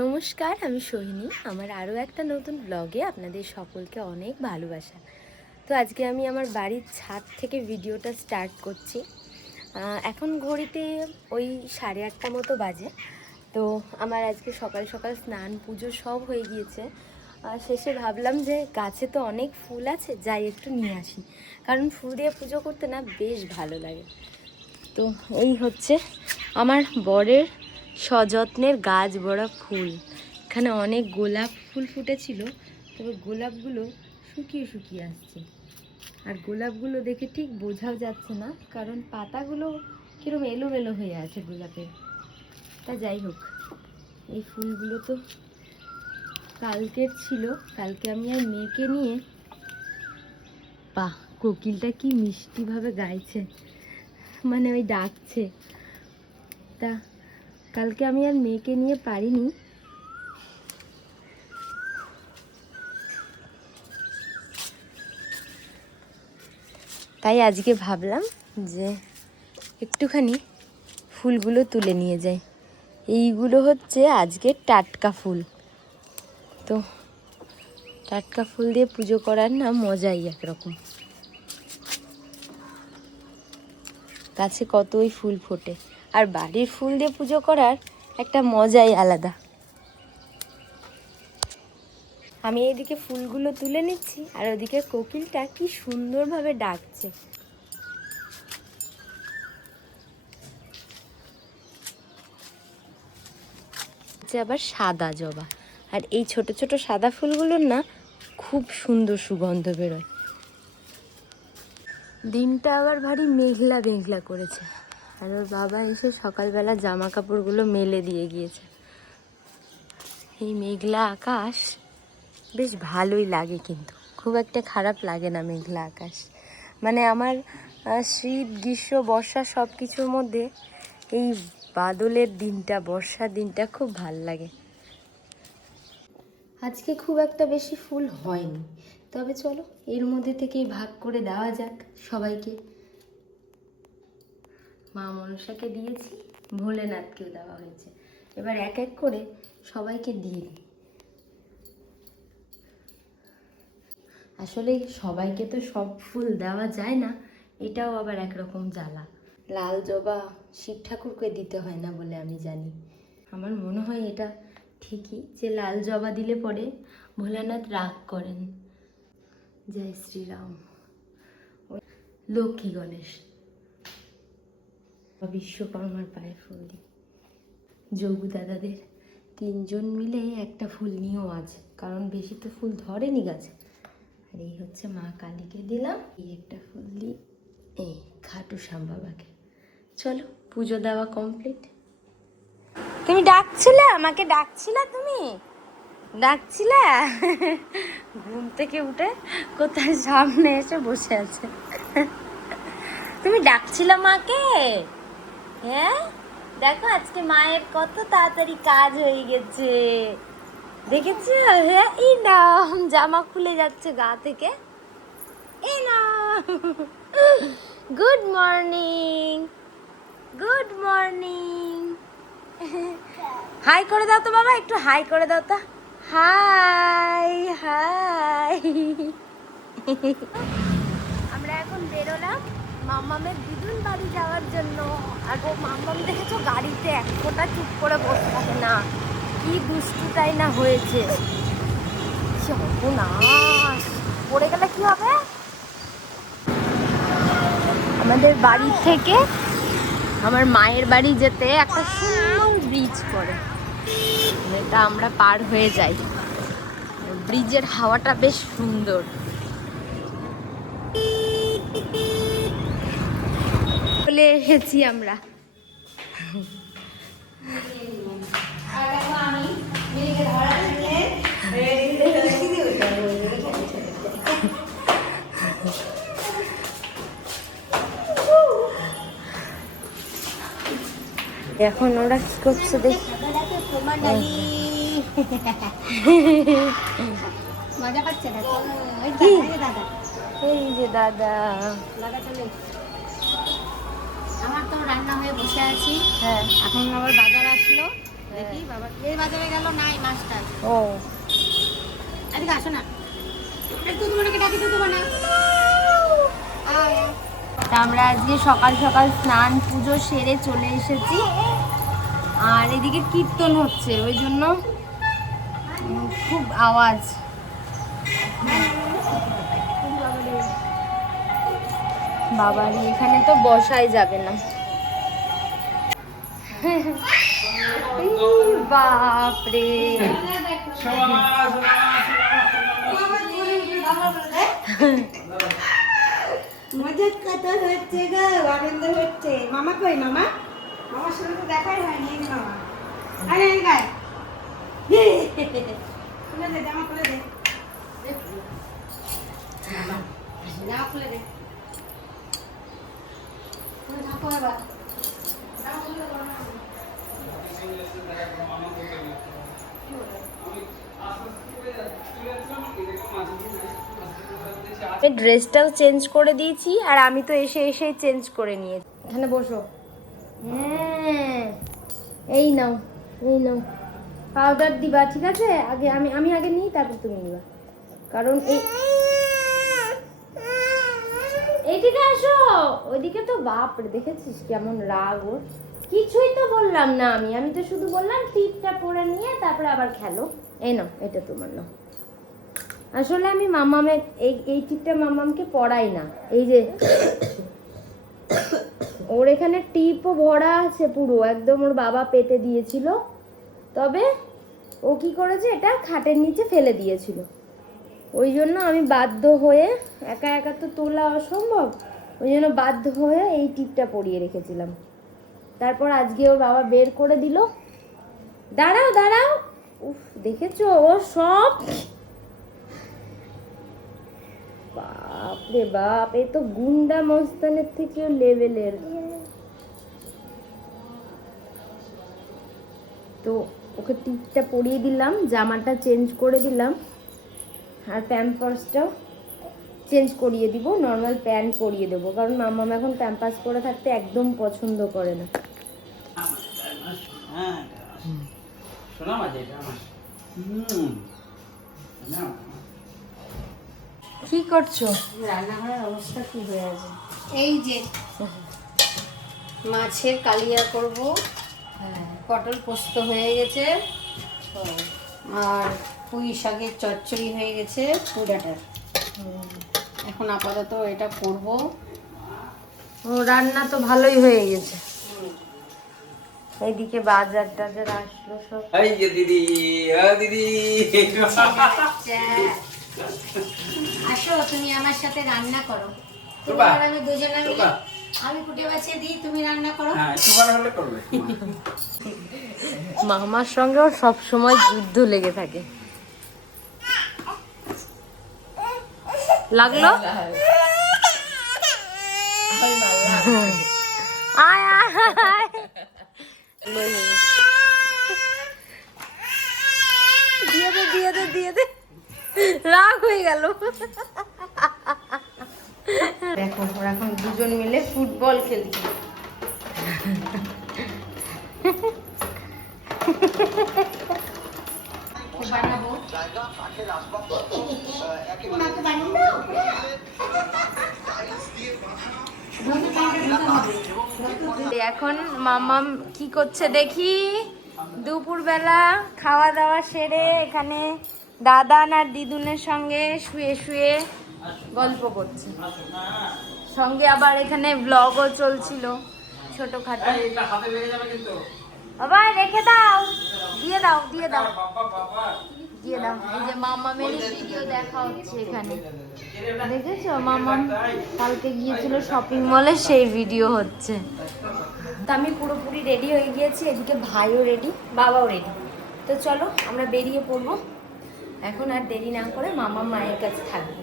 নমস্কার, আমি সোহিনী। আমার আরও একটা নতুন ব্লগে আপনাদের সকলকে অনেক ভালোবাসা। তো আজকে আমি আমার বাড়ির ছাদ থেকে ভিডিওটা স্টার্ট করছি। এখন ঘড়িতে ওই 8:30 মতো বাজে। তো আমার আজকে সকাল সকাল স্নান পুজো সব হয়ে গিয়েছে। শেষে ভাবলাম যে গাছে তো অনেক ফুল আছে, যাই একটু নিয়ে আসি, কারণ ফুল দিয়ে পুজো করতে না বেশ ভালো লাগে। তো এই হচ্ছে আমার বরের সযত্নের গাছ ভরা ফুল। এখানে অনেক গোলাপ ফুল ফুটেছিল, তবে গোলাপগুলো শুকিয়ে শুকিয়ে আসছে। আর গোলাপগুলো দেখে ঠিক বোঝাও যাচ্ছে না, কারণ পাতাগুলো কীরকম এলোমেলো হয়ে আছে গোলাপের। তা যাই হোক, এই ফুলগুলো তো কালকের ছিল। কালকে আমি আর মেয়েকে নিয়ে, বাহ, কোকিলটা কি মিষ্টিভাবে গাইছে, মানে ওই ডাকছে। তা কালকে আমি আর মেয়েকে নিয়ে পারিনি। তাই আজকে ভাবলাম যে একটুখানি ফুলগুলো তুলে নিয়ে যাই। এইগুলো হচ্ছে আজকের টাটকা ফুল। তো টাটকা ফুল দিয়ে পুজো করার না মজাই একরকম। গাছে কতই ফুল ফোটে, আর বাড়ির ফুল দিয়ে পুজো করার একটা মজাই আলাদা। আমি এইদিকে ফুলগুলো তুলে নিচ্ছি, আর ওদিকে কোকিলটা কি সুন্দরভাবে ডাকছে। আবার সাদা জবা, আর এই ছোট ছোট সাদা ফুলগুলোর না খুব সুন্দর সুগন্ধ বেরোয়। দিনটা আবার ভারী মেঘলা মেঘলা করেছে, আর ওর বাবা এসে সকালবেলা জামা কাপড়গুলো মেলে দিয়ে গিয়েছে। এই মেঘলা আকাশ বেশ ভালোই লাগে, কিন্তু খুব একটা খারাপ লাগে না মেঘলা আকাশ। মানে আমার শীত গ্রীষ্ম বর্ষা সব কিছুর মধ্যে এই বাদলের দিনটা, বর্ষার দিনটা খুব ভাল লাগে। আজকে খুব একটা বেশি ফুল হয়নি, তবে চলো এর মধ্যে থেকেই ভাগ করে দেওয়া যাক সবাইকে। মা মনসাকে দিয়েছি, ভোলেনাথকেও দেওয়া হয়েছে, এবার এক এক করে সবাইকে দিয়ে দিই। আসলে সবাইকে তো সব ফুল দেওয়া যায় না, এটাও আবার একরকম জ্বালা। লাল জবা শিব ঠাকুরকে দিতে হয় না বলে আমি জানি। আমার মনে হয় এটা ঠিকই, যে লাল জবা দিলে পরে ভোলানাথ রাগ করেন। জয় শ্রীরাম। লক্ষ্মী গণেশ, বিশ্বকর্মার পায়ে ফুল দিই। যোগু দাদাদের 3জন মিলে একটা ফুল নিয়েও আছে, কারণ বেশি তো ফুল ধরেনি গাছে। আর এই হচ্ছে মা কালীকে দিলাম, এই একটা ফুল দিই এই খাটু শ্যাম বাবাকে। চলো পুজো দেওয়া কমপ্লিট। তুমি ডাকছিলে আমাকে, ডাকছিলে তুমি, ডাকছিলে? ঘুম থেকে উঠে কোথায় সামনে এসে বসে আছে। তুমি ডাকছিলে মাকে? হ্যাঁ, দেখো আজকে মায়ের কত তাড়াতাড়ি কাজ হয়ে গেছে, দেখেছো? হ্যাঁ, এই না জামা খুলে যাচ্ছে গা থেকে। এই না, good morning, good morning. Hi করে দাও তো বাবা, একটু হাই করে দাও তো। Hi hi. আমরা এখন বেরোলাম মাম্মামের দিদুন বাড়ি যাওয়ার জন্য। আর ও মাম্মাম দেখেছো গাড়িতে এক ফোঁটা চুপ করে বসে থাকে না, কি দুষ্টুটাই না হয়েছে। সর্বনাশ, পড়ে গেলে কি হবে? আমাদের বাড়ি থেকে আমার মায়ের বাড়ি যেতে একটা সুন্দর ব্রিজ পড়ে, এটা আমরা পার হয়ে যাই। ব্রিজের হাওয়াটা বেশ সুন্দর। চলে এসেছি আমরা। এখন ওরা কি করছে দেখি। মজা পাচ্ছে না, এই যে দাদা। আমার তো রান্না হয়ে বসে আছি। হ্যাঁ, এখন আবার বাজার আসলো, দেখি বাবা এই বাজারে গেল নাই মাছটা। ও এদিকে আসো না, একটু তোমাকে ডাকি তো তোমার না। তা আমরা আজকে সকাল সকাল স্নান পুজো সেরে চলে এসেছি, আর এদিকে কীর্তন হচ্ছে, ওই জন্য খুব আওয়াজ। বাবারি এখানে তো বসাই যাবে না। বাপরে মজা কত হচ্ছে গো, আনন্দ হচ্ছে। মামা কই মামা? মামার সাথে তো দেখাই হয়নি। এই মামা আরে এই গায় খুলে দে, জামা খুলে দে, জামা খুলে দে, তুমি থাকো এবার। জামা খুলে দে, বড় মামা। ড্রেসটাও চেঞ্জ করে দিয়েছি, আর আমি তো এসে এসেই চেঞ্জ করে নিয়েছি। এখানে বসো। হ্যাঁ এই নাও, এই নাও পাউডার দিবা, ঠিক আছে? আগে আমি আগে নিই, তারপর তুমি নিবা, কারণ এইদিকে আসো। ওইদিকে তো বাপরে দেখেছিস কেমন রাগ ওর। কিছুই তো বললাম না আমি তো শুধু বললাম টিপটা পরে নিয়ে তারপরে আবার খেলো। এই নাও, এটা তোমার নাও। আসলে আমি মামামের এই টিপটা মামামকে পরাই না। এই যে ওর এখানে টিপও ভরা আছে পুরো, একদম ওর বাবা পেতে দিয়েছিল, তবে ও কি করেছে, এটা খাটের নিচে ফেলে দিয়েছিল। ওই জন্য আমি বাধ্য হয়ে, একা একা তো তোলা অসম্ভব, ওই জন্য বাধ্য হয়ে এই টিপটা পরিয়ে রেখেছিলাম। তারপর আজকে ওর বাবা বের করে দিল। দাঁড়াও দাঁড়াও, উফ দেখেছো ও সব, বাপরে বাপ, এই তো গুন্ডা মস্তানের থেকেও লেভেলের। তো ওকে টিপটা পরিয়ে দিলাম, জামাটা চেঞ্জ করে দিলাম, আর প্যাম্পার্সটাও চেঞ্জ করিয়ে দিব, নর্মাল প্যান্ট পরিয়ে দেবো, কারণ মাম্মাম এখন প্যাম্পার্স পরে থাকতে একদম পছন্দ করে না। কি করছো? রান্নাঘরের অবস্থা কি হয়ে আছে, এই যে মাছের কালিয়া করব, পটল পোস্ত হয়ে গেছে, আর পুঁই শাকের চচ্চড়ি হয়ে গেছে পুরাটার। এখন আপাতত এটা করব। ও রান্না তো ভালোই হয়ে গেছে। এইদিকে বাজার টাজার আসলো সব। এই যে দিদি, দিদি আসো তুমি আমার সাথে রান্না করো, টুপা, তোমার আমি দুজনে মিলে, টুপা। আমি কুটে বাছিয়ে দিই, তুমি রান্না করো। হ্যাঁ সুপার হলে করবে। মামার সঙ্গেও সব সময় যুদ্ধ লেগে থাকে। লাগলো? আয় আয় দিয়ে দে দিয়ে দে দিয়ে দে, রাগ হয়ে গেল। দেখো ওরা এখন দুজন মিলে ফুটবল খেলছে। বানাবো মাকে বানিয়ে দাও। এখন মামাম কি করছে দেখি। দুপুরবেলা খাওয়া দাওয়া সেরে এখানে দাদান আর দিদুনের সঙ্গে শুয়ে শুয়ে গল্প করছে, সঙ্গে আবার এখানে ব্লগও চলছিল ছোটখাটো। বাবা রেখে দাও, দিয়ে দাও দিয়ে দাও দিয়ে দাও। এই যে মামামের ভিডিও দেখা হচ্ছে এখানে, দেখেছো? মামাম কালকে গিয়েছিল শপিং মলে, সেই ভিডিও হচ্ছে। তো আমি পুরোপুরি রেডি হয়ে গিয়েছি, এদিকে ভাইও রেডি, বাবাও রেডি। তো চলো আমরা বেরিয়ে পড়বো এখন, আর দেরি না করে মামা মায়ের কাছে থাকবো।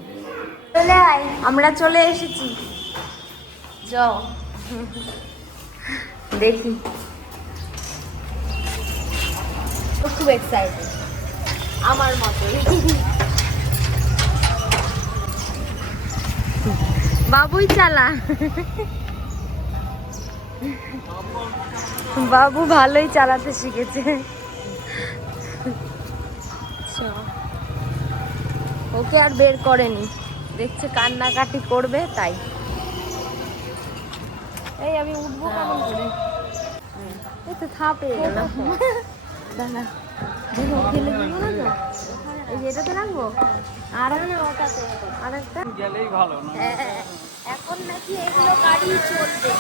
চলে আয়, আমরা চলে এসেছি। যাও দেখি, খুব এক্সাইটেড আমার মতোই। বাবুই চালা, বাবু ভালোই চালাতে শিখেছে। ওকে আর বের করেনি, দেখছে কান্নাকাটি করবে তাই। এই আমি উঠবো কেমন করে? এই তো থা পেয়ে গেলাম। দাঁড়া, দেখো ফেলে দিব না তো। এই যে এটাতে রাখবো, আর একটা গেলেই ভালো না? হ্যাঁ, এখন নাকি এগুলো গাড়ি চলবে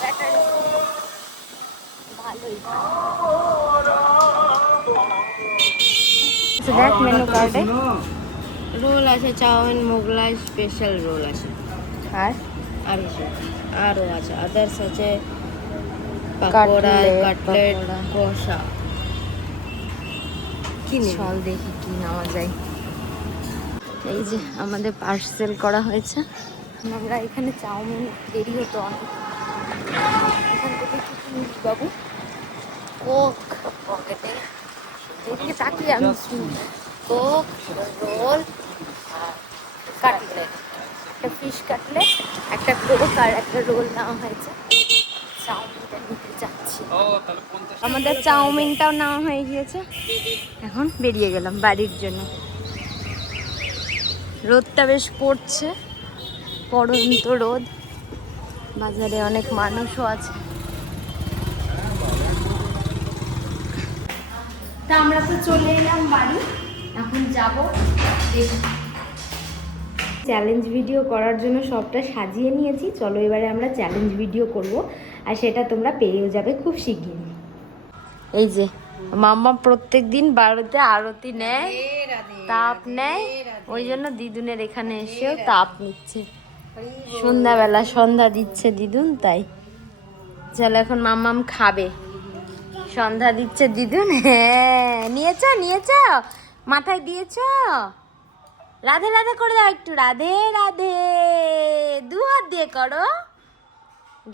ব্যাটারি, ভালোই। দেখ মেনু কার্ডে রোল আছে, চাউমিন মোগলাই স্পেশাল রোল আছে, আর আর কিছু আরও আছে, আদার্স আছে, পাকোড়া, কাটলেট, কষা। কিনে চল দেখি কি নেওয়া যায়। এই যে আমাদের পার্সেল করা হয়েছে। আমরা এখানে চাউমিন দেরি হতো অনেক। এখান থেকে কি কিনিস বাবু? কোক পকেটে, এদিকে তাকিয়ে আমি শুনি। কোক, রোল, কাটলেট, একটা ফিশ কাটলেট, একটা কোক আর একটা রোল নেওয়া হয়েছে। চাউমিনটা নিতে যাচ্ছি। ও তাহলে 50 আমাদের চাউমিনটাও নেওয়া হয়ে গিয়েছে। এখন বেরিয়ে গেলাম বাড়ির জন্য। রোদটা বেশ পড়ছে, পড়ন্ত রোদ। বাজারে অনেক মানুষও আছে। তা আমরা তো চলে এলাম বাড়ি, এখন যাব। চ্যালেঞ্জ ভিডিও করার জন্য সবটা সাজিয়ে নিয়েছি। চলো এবারে আমরা চ্যালেঞ্জ ভিডিও করব, আর সেটা তোমরা পেয়েও যাবে খুব শিগগিরই। এই যে মাম্মা প্রত্যেক দিন বাড়িতে আরতি নেয়, তাপ নেয়, ওই জন্য দিদুনের এখানে এসেও তাপ নিচ্ছে। সন্ধ্যাবেলা সন্ধ্যা দিচ্ছে দিদুন, তাই। চলো এখন মাম্মাম খাবে, সন্ধ্যা দিচ্ছে দিদুন। হ্যাঁ, নিয়েছ নিয়েছ, মাথায় দিয়েছ। রাধে রাধে করে দাও একটু, রাধে রাধে, দু হাত দিয়ে করো,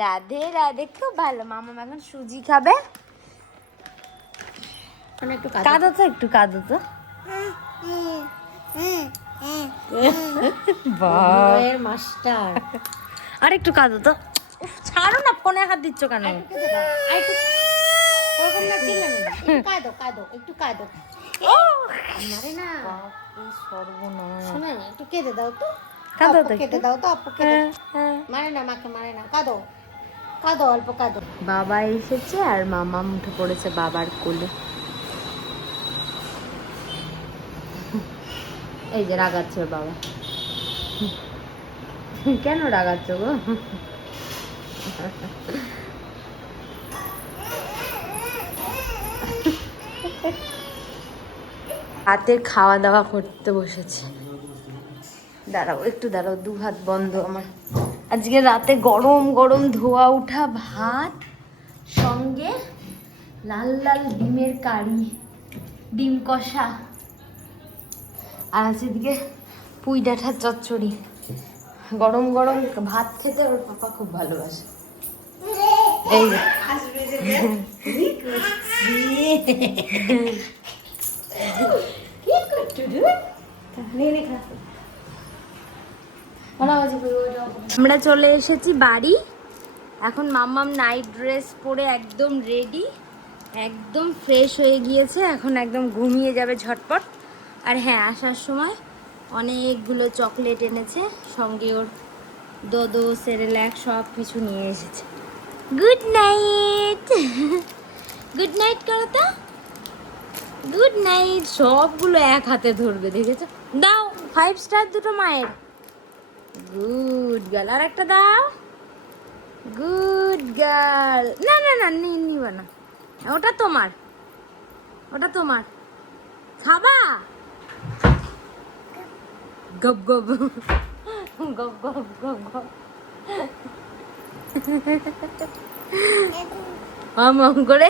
রাধে রাধে। খুব ভালো। মাম্মাম এখন সুজি খাবে। একটু কাঁদো তো, একটু কাঁদো তো। মাস্টার, আর একটু কাঁদো তো। উফ, ছাড়ো না, ফোনে হাত দিচ্ছ কেন? কাঁদো কাঁদো, একটু কাঁদো। মারে না, শোনো না, একটু কেঁদে দাও তো। কাঁদো তো, কেটে দাও তো, আপু কেটে। মারে না, মাকে মারে না, কাঁদো কাঁদো, অল্প কাঁদো। বাবা এসেছে আর মামা উঠে পড়েছে বাবার কোলে। এই যে রাগাচ্ছে ওর বাবা। কেন রাগাচ্ছ গো? রাতের খাওয়া দাওয়া করতে বসেছে। দাঁড়াও একটু দাঁড়াও, দু হাত বন্ধ আমার। আজকে রাতে গরম গরম ধোয়া ওঠা ভাত, সঙ্গে লাল লাল ডিমের কারি, ডিম কষা, আর আছে এদিকে পুঁই ডাঁটার চচ্চড়ি। গরম গরম ভাত খেতে ওর পাপা খুব ভালোবাসে। এই যে আমরা চলে এসেছি বাড়ি। এখন মাম্মাম নাইট ড্রেস পরে একদম রেডি, একদম ফ্রেশ হয়ে গিয়েছে। এখন একদম ঘুমিয়ে যাবে ঝটপট। আর হ্যাঁ, আসার সময় অনেকগুলো চকলেট এনেছে, সঙ্গে ওর দোদো সেরেল্যাক সব কিছু নিয়ে এসেছে। গুড নাইট, গুড নাইট করো তো, গুড নাইট। সবগুলো এক হাতে ধরবে, দেখেছো? দাও 5 স্টার দুটো মায়ের। Good girl. আর একটা দাও, গুড গার্ল। না না না, নিবা না, ওটা তোমার, ওটা তোমার। খাবা? গপ গপ গপ গপ গপ গপ। আম আম করে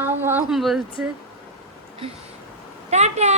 আম আম বলছে। টাটা।